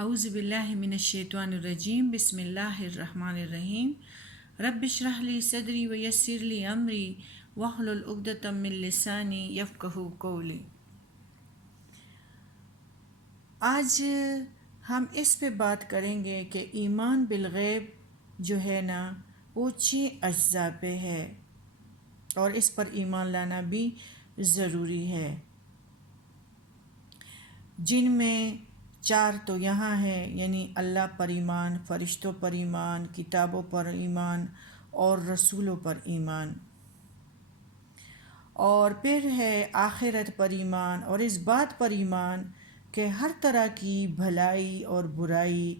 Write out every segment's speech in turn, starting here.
اعوذ باللہ من الشیطان الرجیم بسم اللہ الرحمن الرحیم رب اشرح لی صدری ویسر لی امری واحلل عقدۃ من لسانی یفقہوا قولی۔ آج ہم اس پہ بات کریں گے کہ ایمان بالغیب جو ہے نا وہ 6 اجزاء پہ ہے اور اس پر ایمان لانا بھی ضروری ہے، جن میں 4 تو یہاں ہے، یعنی اللہ پر ایمان، فرشتوں پر ایمان، کتابوں پر ایمان اور رسولوں پر ایمان، اور پھر ہے آخرت پر ایمان اور اس بات پر ایمان کہ ہر طرح کی بھلائی اور برائی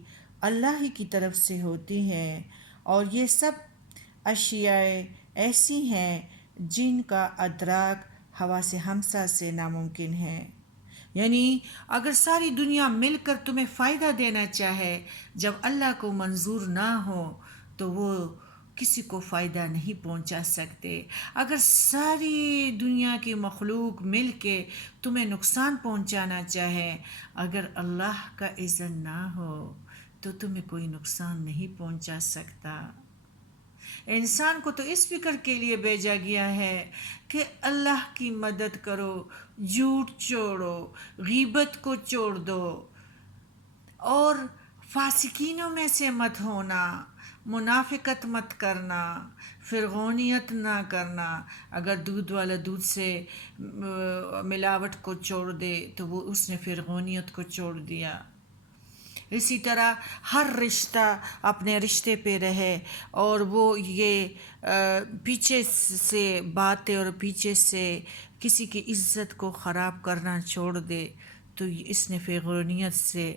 اللہ ہی کی طرف سے ہوتی ہے، اور یہ سب اشیاء ایسی ہیں جن کا ادراک حواس خمسہ سے ناممکن ہے۔ یعنی اگر ساری دنیا مل کر تمہیں فائدہ دینا چاہے، جب اللہ کو منظور نہ ہو تو وہ کسی کو فائدہ نہیں پہنچا سکتے۔ اگر ساری دنیا کی مخلوق مل کے تمہیں نقصان پہنچانا چاہے، اگر اللہ کا اذن نہ ہو تو تمہیں کوئی نقصان نہیں پہنچا سکتا۔ انسان کو تو اس فکر کے لیے بھیجا گیا ہے کہ اللہ کی مدد کرو، جھوٹ چھوڑو، غیبت کو چھوڑ دو اور فاسقینوں میں سے مت ہونا، منافقت مت کرنا، فرعونیت نہ کرنا۔ اگر دودھ والا دودھ سے ملاوٹ کو چھوڑ دے تو وہ اس نے فرعونیت کو چھوڑ دیا۔ اسی طرح ہر رشتہ اپنے رشتے پہ رہے اور وہ یہ پیچھے سے باتیں اور پیچھے سے کسی کی عزت کو خراب کرنا چھوڑ دے تو اس نے فرعونیت سے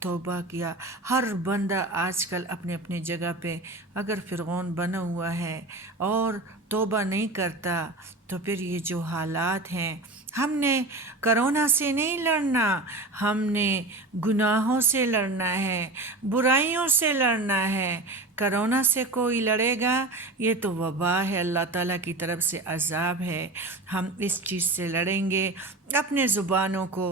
توبہ کیا۔ ہر بندہ آج کل اپنے اپنے جگہ پہ اگر فرعون بنا ہوا ہے اور توبہ نہیں کرتا تو پھر یہ جو حالات ہیں، ہم نے کرونا سے نہیں لڑنا، ہم نے گناہوں سے لڑنا ہے، برائیوں سے لڑنا ہے۔ کرونا سے کوئی لڑے گا، یہ تو وبا ہے، اللہ تعالیٰ کی طرف سے عذاب ہے۔ ہم اس چیز سے لڑیں گے، اپنے زبانوں کو،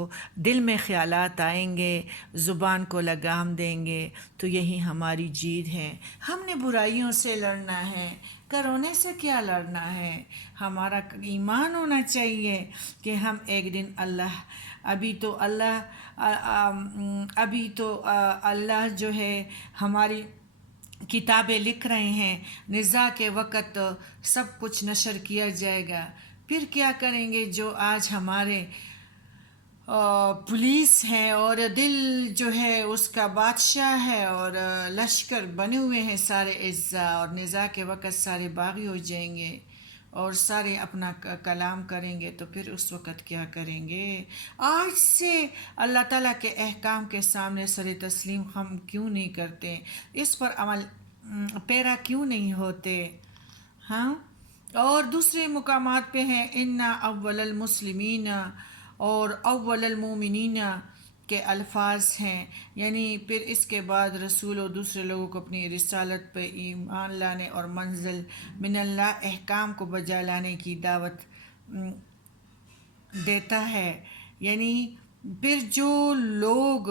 دل میں خیالات آئیں گے، زبان کو لگام دیں گے تو یہی ہماری جیت ہے۔ ہم نے برائیوں سے لڑنا ہے، کرونے سے کیا لڑنا ہے؟ ہمارا ایمان ہونا چاہیے کہ ہم ایک دن ابھی تو اللہ جو ہے ہماری کتابیں لکھ رہے ہیں، نزاع کے وقت سب کچھ نشر کیا جائے گا۔ پھر کیا کریں گے جو آج ہمارے پولیس ہے اور دل جو ہے اس کا بادشاہ ہے اور لشکر بنے ہوئے ہیں سارے اجزاء، اور نزاع کے وقت سارے باغی ہو جائیں گے اور سارے اپنا کلام کریں گے تو پھر اس وقت کیا کریں گے؟ آج سے اللہ تعالیٰ کے احکام کے سامنے سر تسلیم ہم کیوں نہیں کرتے؟ اس پر عمل پیرا کیوں نہیں ہوتے؟ ہاں، اور دوسرے مقامات پہ ہیں اِنَّا اول المسلمین اور اول المومنین کے الفاظ ہیں، یعنی پھر اس کے بعد رسول اور دوسرے لوگوں کو اپنی رسالت پہ ایمان لانے اور منزل من اللہ احکام کو بجا لانے کی دعوت دیتا ہے۔ یعنی پھر جو لوگ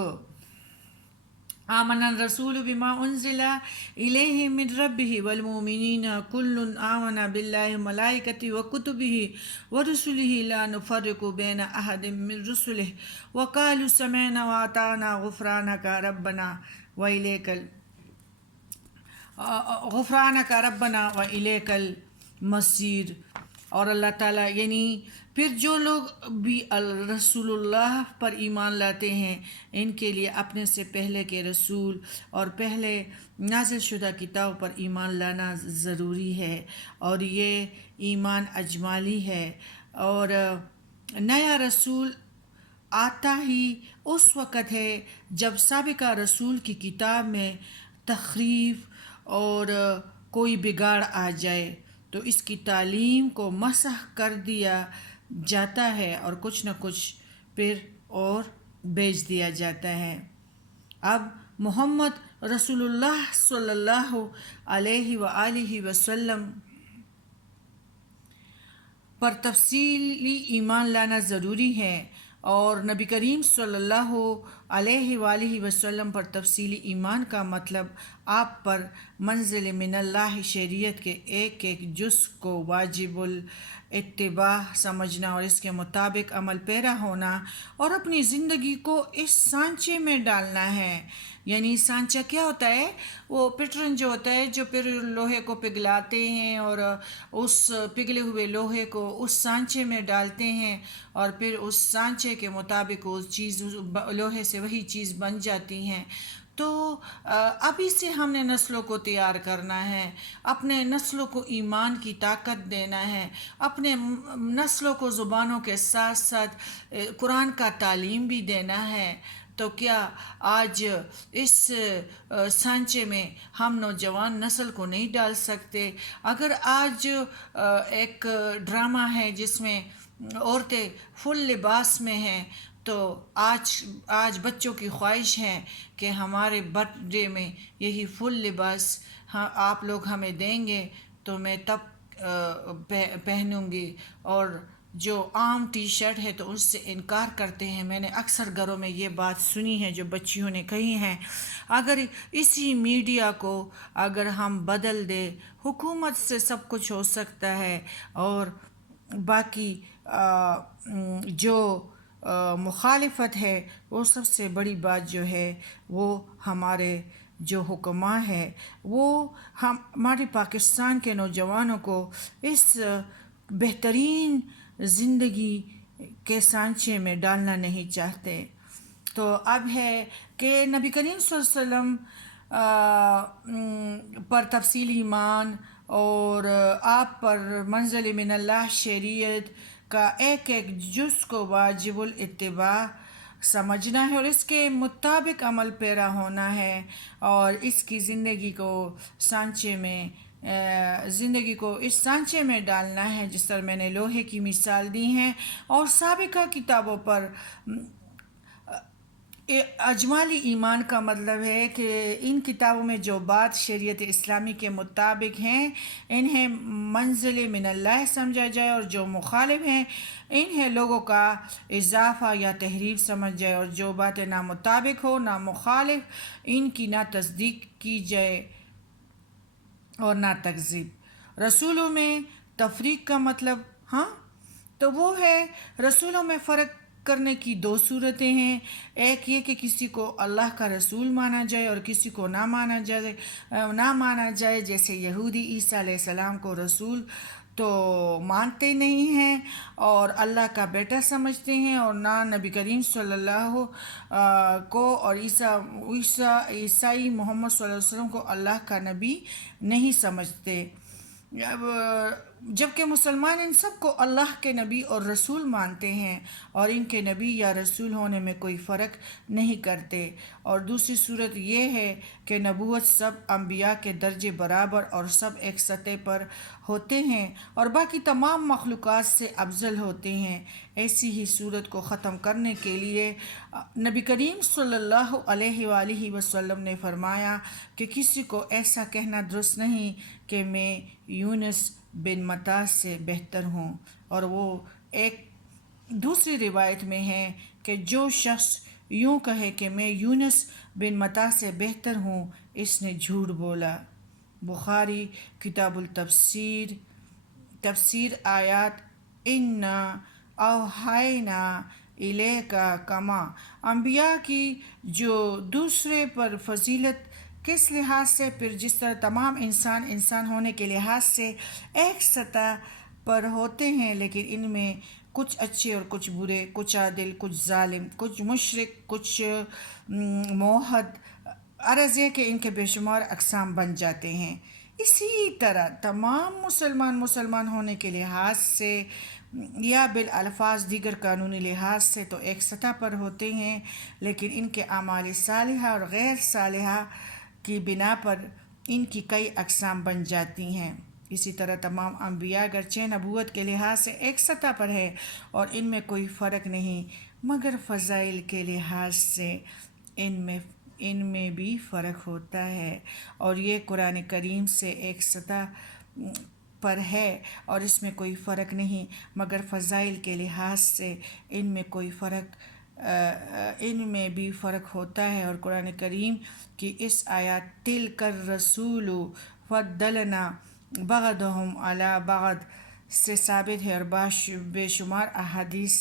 آمن الرسول بما انزل الیہ من ربہ والمؤمنین کل آمن باللہ وملائکتہ وکتبہ ورسلہ لا نفرق بین احد من رسلہ وقالوا سمعنا واطعنا غفرانک ربنا والیک المصیر۔ اور اللہ تعالیٰ یعنی پھر جو لوگ بھی رسول اللہ پر ایمان لاتے ہیں ان کے لیے اپنے سے پہلے کے رسول اور پہلے نازل شدہ کتاب پر ایمان لانا ضروری ہے، اور یہ ایمان اجمالی ہے۔ اور نیا رسول آتا ہی اس وقت ہے جب سابقہ رسول کی کتاب میں تحریف اور کوئی بگاڑ آ جائے تو اس کی تعلیم کو مسح کر دیا جاتا ہے اور کچھ نہ کچھ پھر اور بیچ دیا جاتا ہے۔ اب محمد رسول اللہ صلی اللہ علیہ وآلہ وسلم پر تفصیلی ایمان لانا ضروری ہے، اور نبی کریم صلی اللہ علیہ وآلہ وسلم پر تفصیلی ایمان کا مطلب آپ پر منزل من اللہ شریعت کے ایک ایک جز کو واجب الاتباع سمجھنا اور اس کے مطابق عمل پیرا ہونا اور اپنی زندگی کو اس سانچے میں ڈالنا ہے۔ یعنی سانچہ کیا ہوتا ہے؟ وہ پیٹرن جو ہوتا ہے، جو پھر لوہے کو پگھلاتے ہیں اور اس پگھلے ہوئے لوہے کو اس سانچے میں ڈالتے ہیں اور پھر اس سانچے کے مطابق وہ چیز لوہے سے وہی چیز بن جاتی ہیں۔ تو ابھی سے ہم نے نسلوں کو تیار کرنا ہے، اپنے نسلوں کو ایمان کی طاقت دینا ہے، اپنے نسلوں کو زبانوں کے ساتھ ساتھ قرآن کا تعلیم بھی دینا ہے۔ تو کیا آج اس سانچے میں ہم نوجوان نسل کو نہیں ڈال سکتے؟ اگر آج ایک ڈرامہ ہے جس میں عورتیں فل لباس میں ہیں، تو آج بچوں کی خواہش ہے کہ ہمارے برتھ ڈے میں یہی فل لباس آپ لوگ ہمیں دیں گے تو میں تب پہنوں گی، اور جو عام ٹی شرٹ ہے تو اس سے انکار کرتے ہیں۔ میں نے اکثر گھروں میں یہ بات سنی ہے جو بچیوں نے کہی ہیں۔ اگر اسی میڈیا کو اگر ہم بدل دے، حکومت سے سب کچھ ہو سکتا ہے، اور باقی جو مخالفت ہے، وہ سب سے بڑی بات جو ہے وہ ہمارے جو حکماء ہے وہ ہمارے پاکستان کے نوجوانوں کو اس بہترین زندگی کے سانچے میں ڈالنا نہیں چاہتے۔ تو اب ہے کہ نبی کریم صلی اللہ علیہ وسلم پر تفصیل ایمان اور آپ پر منزل من اللہ شریعت کا ایک ایک جز کو واجب الاتباع سمجھنا ہے اور اس کے مطابق عمل پیرا ہونا ہے، اور اس کی زندگی کو اس سانچے میں ڈالنا ہے، جس طرح میں نے لوہے کی مثال دی ہیں۔ اور سابقہ کتابوں پر اجمالی ایمان کا مطلب ہے کہ ان کتابوں میں جو بات شریعت اسلامی کے مطابق ہیں انہیں منزل من اللہ سمجھا جائے، اور جو مخالف ہیں انہیں لوگوں کا اضافہ یا تحریف سمجھ جائے، اور جو باتیں نامطابق ہو، نامخالف، ان کی نہ تصدیق کی جائے اور نہ تکذیب۔ رسولوں میں تفریق کا مطلب تو وہ ہے، رسولوں میں فرق کرنے کی دو صورتیں ہیں۔ ایک یہ کہ کسی کو اللہ کا رسول مانا جائے اور کسی کو نہ مانا جائے، جیسے یہودی عیسیٰ علیہ السلام کو رسول تو مانتے نہیں ہیں اور اللہ کا بیٹا سمجھتے ہیں، اور نہ نبی کریم صلی اللہ کو اور عیسائی محمد صلی اللہ علیہ وسلم کو اللہ کا نبی نہیں سمجھتے، جبکہ مسلمان ان سب کو اللہ کے نبی اور رسول مانتے ہیں اور ان کے نبی یا رسول ہونے میں کوئی فرق نہیں کرتے۔ اور دوسری صورت یہ ہے کہ نبوت سب انبیاء کے درجے برابر اور سب ایک سطح پر ہوتے ہیں اور باقی تمام مخلوقات سے افضل ہوتے ہیں۔ ایسی ہی صورت کو ختم کرنے کے لیے نبی کریم صلی اللہ علیہ وآلہ وسلم نے فرمایا کہ کسی کو ایسا کہنا درست نہیں کہ میں یونس بن متی سے بہتر ہوں، اور وہ ایک دوسری روایت میں ہے کہ جو شخص یوں کہے کہ میں یونس بن متی سے بہتر ہوں، اس نے جھوٹ بولا۔ بخاری کتاب التفسیر، تفسیر آیات اِنَّا أَوْحَيْنَا إِلَيْكَ کما۔ انبیاء کی جو دوسرے پر فضیلت کس لحاظ سے، پھر جس طرح تمام انسان ہونے کے لحاظ سے ایک سطح پر ہوتے ہیں، لیکن ان میں کچھ اچھے اور کچھ برے، کچھ عادل، کچھ ظالم، کچھ مشرک، کچھ موحد، عرض یہ کہ ان کے بے شمار اقسام بن جاتے ہیں۔ اسی طرح تمام مسلمان ہونے کے لحاظ سے یا بالالفاظ دیگر قانونی لحاظ سے تو ایک سطح پر ہوتے ہیں، لیکن ان کے اعمال صالحہ اور غیر صالحہ کی بنا پر ان کی کئی اقسام بن جاتی ہیں۔ اسی طرح تمام انبیاء اگرچہ نبوت کے لحاظ سے ایک سطح پر ہے اور ان میں کوئی فرق نہیں، مگر فضائل کے لحاظ سے ان میں بھی فرق ہوتا ہے، اور یہ قرآن کریم سے ایک سطح پر ہے اور اس میں کوئی فرق نہیں، مگر فضائل کے لحاظ سے ان میں کوئی فرق ان میں بھی فرق ہوتا ہے۔ اور قرآن کریم کی اس آیات تلک الرسول فضلنا بعضهم علی بعض سے ثابت ہے، اور بے شمار احادیث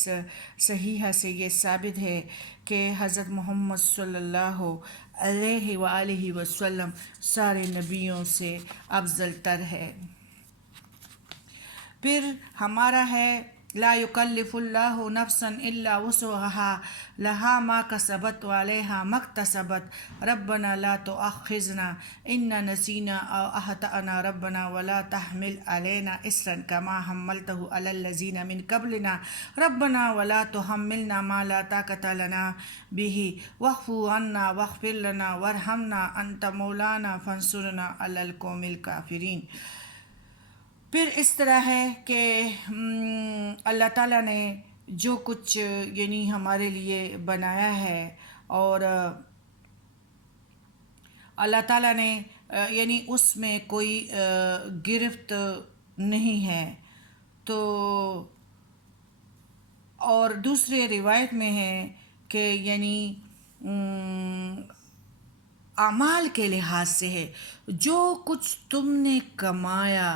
صحیحہ سے یہ ثابت ہے کہ حضرت محمد صلی اللہ علیہ وآلہ وسلم سارے نبیوں سے افضل تر ہے۔ پھر ہمارا ہے لا یکلف اللہ نفسا الا وسعها لها ما کسبت وعلیہا ما اکتسبت ربنا لا تؤاخذنا ان نسینا او اخطأنا ربنا ولا تحمل علینا اصرا كما حملته على الذین من قبلنا ربنا ولا تحملنا ما لا طاقة لنا به واعف عنا واغفر لنا وارحمنا انت مولانا فانصرنا على القوم الکافرین۔ پھر اس طرح ہے کہ اللہ تعالیٰ نے جو کچھ یعنی ہمارے لیے بنایا ہے، اور اللہ تعالیٰ نے یعنی اس میں کوئی گرفت نہیں ہے، تو اور دوسرے روایت میں ہے کہ یعنی اعمال کے لحاظ سے ہے، جو کچھ تم نے کمایا،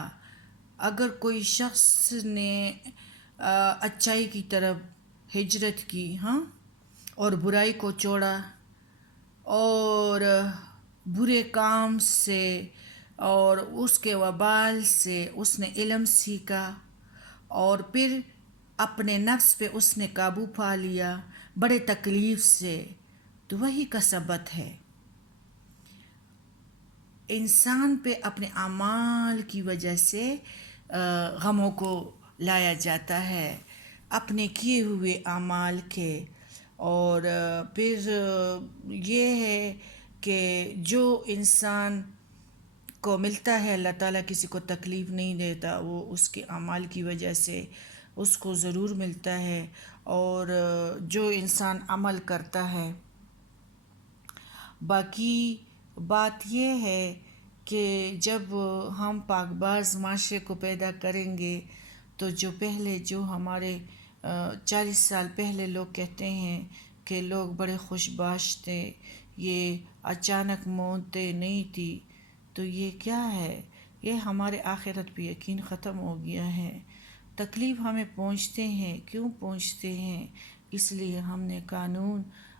اگر کوئی شخص نے اچائی کی طرف ہجرت کی اور برائی کو چھوڑا اور برے کام سے اور اس کے وبال سے اس نے علم سیکھا اور پھر اپنے نفس پہ اس نے قابو پا لیا بڑے تکلیف سے، تو وہی کسبت ہے۔ انسان پہ اپنے اعمال کی وجہ سے غموں کو لایا جاتا ہے، اپنے کیے ہوئے اعمال کے۔ اور پھر یہ ہے کہ جو انسان کو ملتا ہے، اللہ تعالیٰ کسی کو تکلیف نہیں دیتا، وہ اس کے اعمال کی وجہ سے اس کو ضرور ملتا ہے۔ اور جو انسان عمل کرتا ہے، باقی بات یہ ہے کہ جب ہم پاک باز معاشرے کو پیدا کریں گے تو جو ہمارے 40 سال پہلے لوگ کہتے ہیں کہ لوگ بڑے خوش باش تھے، یہ اچانک موتیں نہیں تھی، تو یہ کیا ہے؟ یہ ہمارے آخرت پہ یقین ختم ہو گیا ہے۔ تکلیف ہمیں پہنچتے ہیں، کیوں پہنچتے ہیں؟ اس لیے ہم نے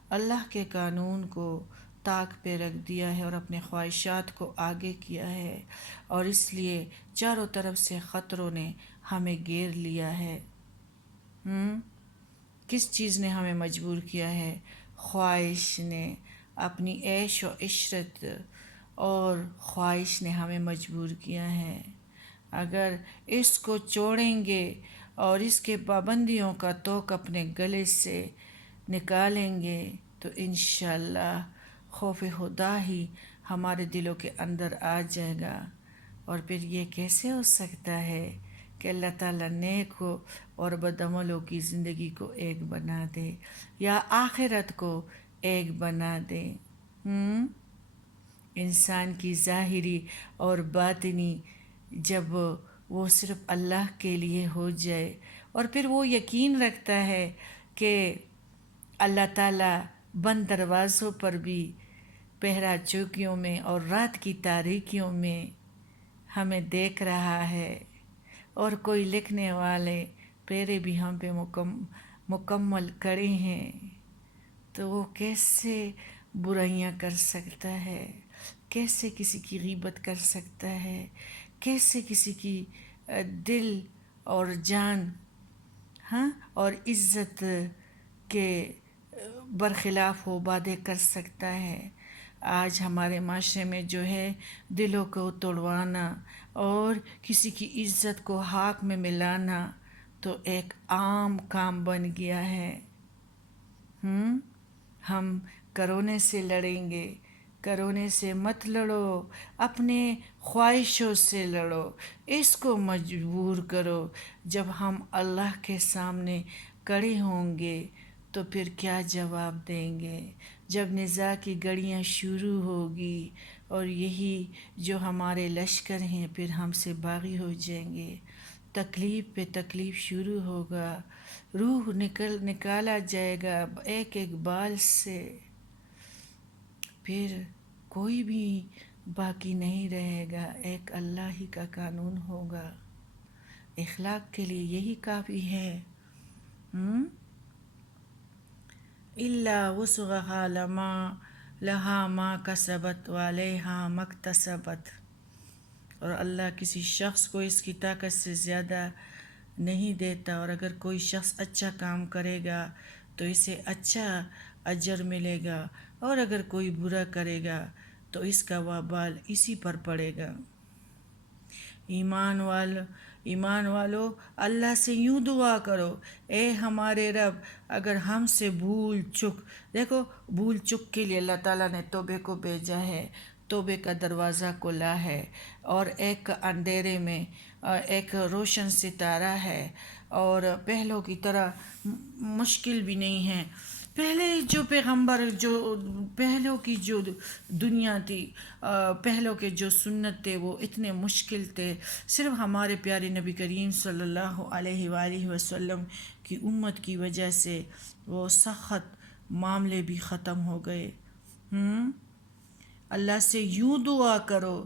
اللہ کے قانون کو طاق پہ رکھ دیا ہے اور اپنے خواہشات کو آگے کیا ہے، اور اس لیے چاروں طرف سے خطروں نے ہمیں گھیر لیا ہے۔ کس چیز نے ہمیں مجبور کیا ہے؟ خواہش نے، اپنی عیش و عشرت اور خواہش نے ہمیں مجبور کیا ہے۔ اگر اس کو چھوڑیں گے اور اس کے پابندیوں کا توق اپنے گلے سے نکالیں گے تو انشاءاللہ خوف خدا ہی ہمارے دلوں کے اندر آ جائے گا۔ اور پھر یہ کیسے ہو سکتا ہے کہ اللہ تعالیٰ نیک ہو اور بدعملوں کی زندگی کو ایک بنا دے یا آخرت کو ایک بنا دے؟ انسان کی ظاہری اور باطنی جب وہ صرف اللہ کے لیے ہو جائے اور پھر وہ یقین رکھتا ہے کہ اللہ تعالیٰ بند دروازوں پر بھی پہرا چوکیوں میں اور رات کی تاریکیوں میں ہمیں دیکھ رہا ہے، اور کوئی لکھنے والے پہرے بھی ہم پہ مکمل کڑے ہیں، تو وہ کیسے برائیاں کر سکتا ہے؟ کیسے کسی کی غیبت کر سکتا ہے؟ کیسے کسی کی دل اور جان اور عزت کے برخلاف وہ باتیں کر سکتا ہے؟ آج ہمارے معاشرے میں جو ہے دلوں کو توڑوانا اور کسی کی عزت کو خاک میں ملانا تو ایک عام کام بن گیا ہے۔ ہم کرونے سے لڑیں گے، کرونے سے مت لڑو، اپنے خواہشوں سے لڑو، اس کو مجبور کرو۔ جب ہم اللہ کے سامنے کھڑے ہوں گے تو پھر کیا جواب دیں گے جب نزاع کی گھڑیاں شروع ہوگی اور یہی جو ہمارے لشکر ہیں پھر ہم سے باغی ہو جائیں گے، تکلیف پہ تکلیف شروع ہوگا، روح نکالا جائے گا ایک ایک بال سے، پھر کوئی بھی باقی نہیں رہے گا، ایک اللہ ہی کا قانون ہوگا۔ اخلاق کے لیے یہی کافی ہے۔ الا وسعها لها ما کسبت وعلیہا ما اکتسبت۔ اور اللہ کسی شخص کو اس کی طاقت سے زیادہ نہیں دیتا، اور اگر کوئی شخص اچھا کام کرے گا تو اسے اچھا اجر ملے گا، اور اگر کوئی برا کرے گا تو اس کا وبال اسی پر پڑے گا۔ ایمان والو اللہ سے یوں دعا کرو، اے ہمارے رب اگر ہم سے بھول چک، دیکھو بھول چک کے لیے اللہ تعالیٰ نے توبے کو بھیجا ہے، توبے کا دروازہ کھلا ہے، اور ایک اندھیرے میں ایک روشن ستارہ ہے، اور پہلوں کی طرح مشکل بھی نہیں ہے۔ پہلے جو پیغمبر، جو پہلوں کی جو دنیا تھی، پہلوں کے جو سنت تھے وہ اتنے مشکل تھے، صرف ہمارے پیارے نبی کریم صلی اللہ علیہ وآلہ وسلم کی امت کی وجہ سے وہ سخت معاملے بھی ختم ہو گئے۔ اللہ سے یوں دعا کرو،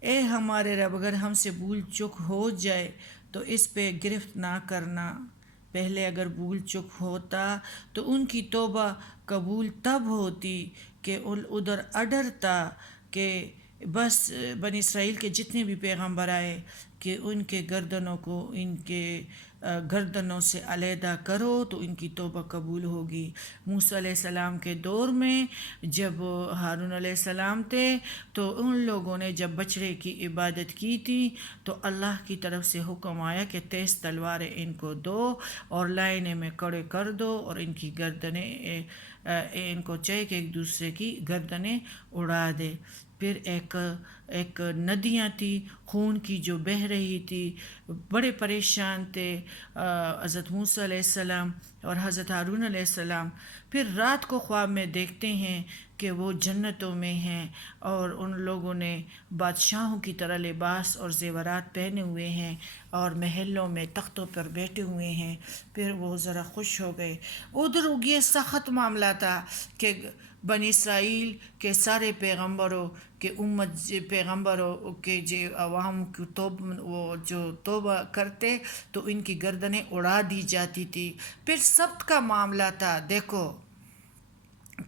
اے ہمارے رب اگر ہم سے بھول چک ہو جائے تو اس پہ گرفت نہ کرنا۔ پہلے اگر بھول چک ہوتا تو ان کی توبہ قبول تب ہوتی کہ ادھر اڈرتا کہ بس بنی اسرائیل کے جتنے بھی پیغمبر آئے کہ ان کے گردنوں کو ان کے گردنوں سے علیحدہ کرو تو ان کی توبہ قبول ہوگی۔ موسیٰ علیہ السلام کے دور میں جب ہارون علیہ السلام تھے تو ان لوگوں نے جب بچڑے کی عبادت کی تھی تو اللہ کی طرف سے حکم آیا کہ تیز تلواریں ان کو دو اور لائن میں کھڑے کر دو، اور ان کی گردنیں ان کو چاہے کہ ایک دوسرے کی گردنیں اڑا دے۔ پھر ایک ندیاں تھی خون کی جو بہہ رہی تھی، بڑے پریشان تھے حضرت موسیٰ علیہ السلام اور حضرت ہارون علیہ السلام۔ پھر رات کو خواب میں دیکھتے ہیں کہ وہ جنتوں میں ہیں، اور ان لوگوں نے بادشاہوں کی طرح لباس اور زیورات پہنے ہوئے ہیں اور محلوں میں تختوں پر بیٹھے ہوئے ہیں۔ پھر وہ ذرا خوش ہو گئے۔ ادھر یہ سخت معاملہ تھا کہ بنی اسرائیل کے سارے پیغمبروں کے پیغمبروں کے جو عوام کی وہ جو توبہ کرتے تو ان کی گردنیں اڑا دی جاتی تھی۔ پھر سبت کا معاملہ تھا، دیکھو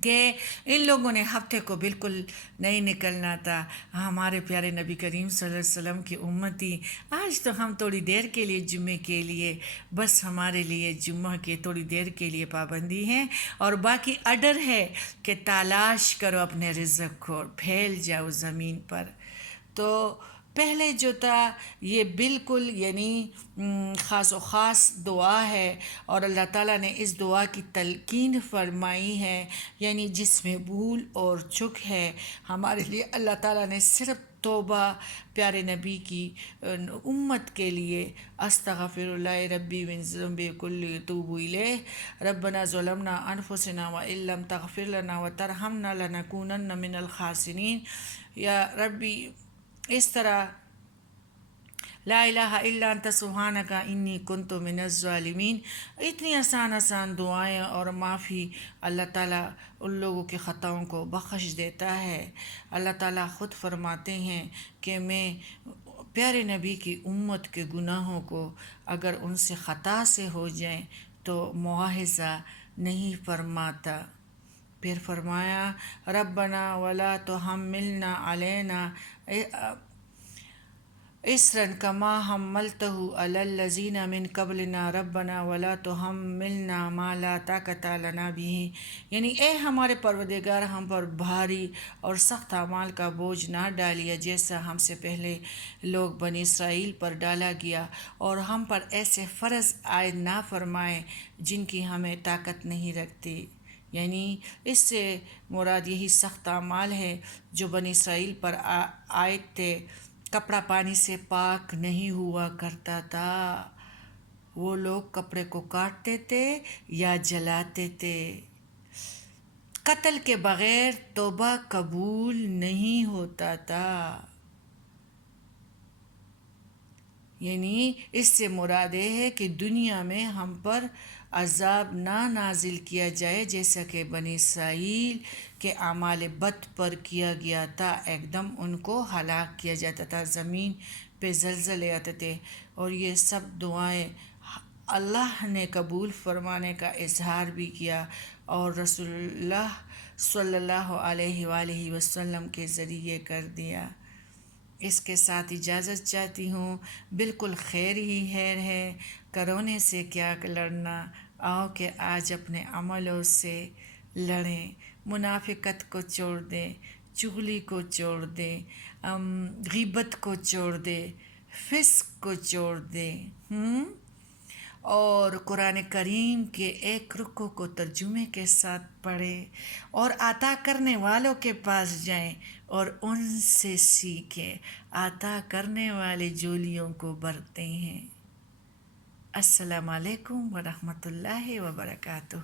کہ ان لوگوں نے ہفتے کو بالکل نہیں نکلنا تھا۔ ہمارے پیارے نبی کریم صلی اللہ علیہ وسلم کی امتی، آج تو ہم تھوڑی دیر کے لیے جمعے کے لیے، بس ہمارے لیے جمعہ کے تھوڑی دیر کے لیے پابندی ہے، اور باقی اڈر ہے کہ تلاش کرو اپنے رزق کو، پھیل جاؤ زمین پر۔ تو پہلے جو تھا یہ بالکل یعنی خاص و خاص دعا ہے، اور اللہ تعالیٰ نے اس دعا کی تلقین فرمائی ہے، یعنی جس میں بھول اور چک ہے ہمارے لیے اللہ تعالیٰ نے صرف توبہ پیارے نبی کی امت کے لیے، استغفر اللہ ربی من ذنبی کلی اتوب الیہ ربنا ظلمنا انفسنا وان لم تغفر لنا وترحمنا لنکونن من الخاسرین۔ یا ربی اس طرح لا الہ الا انت سبحانک انی کنت من الظالمین، اتنی آسان دعائیں اور معافی اللہ تعالیٰ ان لوگوں کے خطاؤں کو بخش دیتا ہے۔ اللہ تعالیٰ خود فرماتے ہیں کہ میں پیارے نبی کی امت کے گناہوں کو اگر ان سے خطا سے ہو جائیں تو مواخذہ نہیں فرماتا۔ پھر فرمایا ربنا ولا تحملنا علینا اسرا کما حملتہ علی الذین من قبلنا ربنا ولا تحملنا ما لا طاقت لنا بہ، یعنی اے ہمارے پروردگار ہم پر بھاری اور سخت اعمال کا بوجھ نہ ڈالیے جیسا ہم سے پہلے لوگ بنی اسرائیل پر ڈالا گیا، اور ہم پر ایسے فرض عائد نہ فرمائے جن کی ہمیں طاقت نہیں رکھتی۔ یعنی اس سے مراد یہی سخت اعمال ہے جو بنی اسرائیل پر عائد تھے۔ کپڑا پانی سے پاک نہیں ہوا کرتا تھا، وہ لوگ کپڑے کو کاٹتے تھے یا جلاتے تھے۔ قتل کے بغیر توبہ قبول نہیں ہوتا تھا۔ یعنی اس سے مراد یہ ہے کہ دنیا میں ہم پر عذاب نہ نازل کیا جائے، جیسا کہ بنی اسرائیل کے اعمال بد پر کیا گیا تھا۔ ایک دم ان کو ہلاک کیا جاتا تھا، زمین پہ زلزلے آتے تھے، اور یہ سب دعائیں اللہ نے قبول فرمانے کا اظہار بھی کیا، اور رسول اللہ صلی اللہ علیہ وآلہ وسلم کے ذریعے کر دیا۔ اس کے ساتھ اجازت چاہتی ہوں۔ بالکل خیر ہی خیر ہے، کرونے سے کیا لڑنا، آؤ کہ آج اپنے عملوں سے لڑیں، منافقت کو چھوڑ دیں، چغلی کو چھوڑ دیں، غیبت کو چھوڑ دیں، فسق کو چھوڑ دیں، اور قرآن کریم کے ایک رکو کو ترجمے کے ساتھ پڑھیں، اور عطا کرنے والوں کے پاس جائیں اور ان سے سیکھیں۔ عطا کرنے والے جھولیوں کو بھرتے ہیں۔ السلام علیکم ورحمۃ اللہ وبرکاتہ۔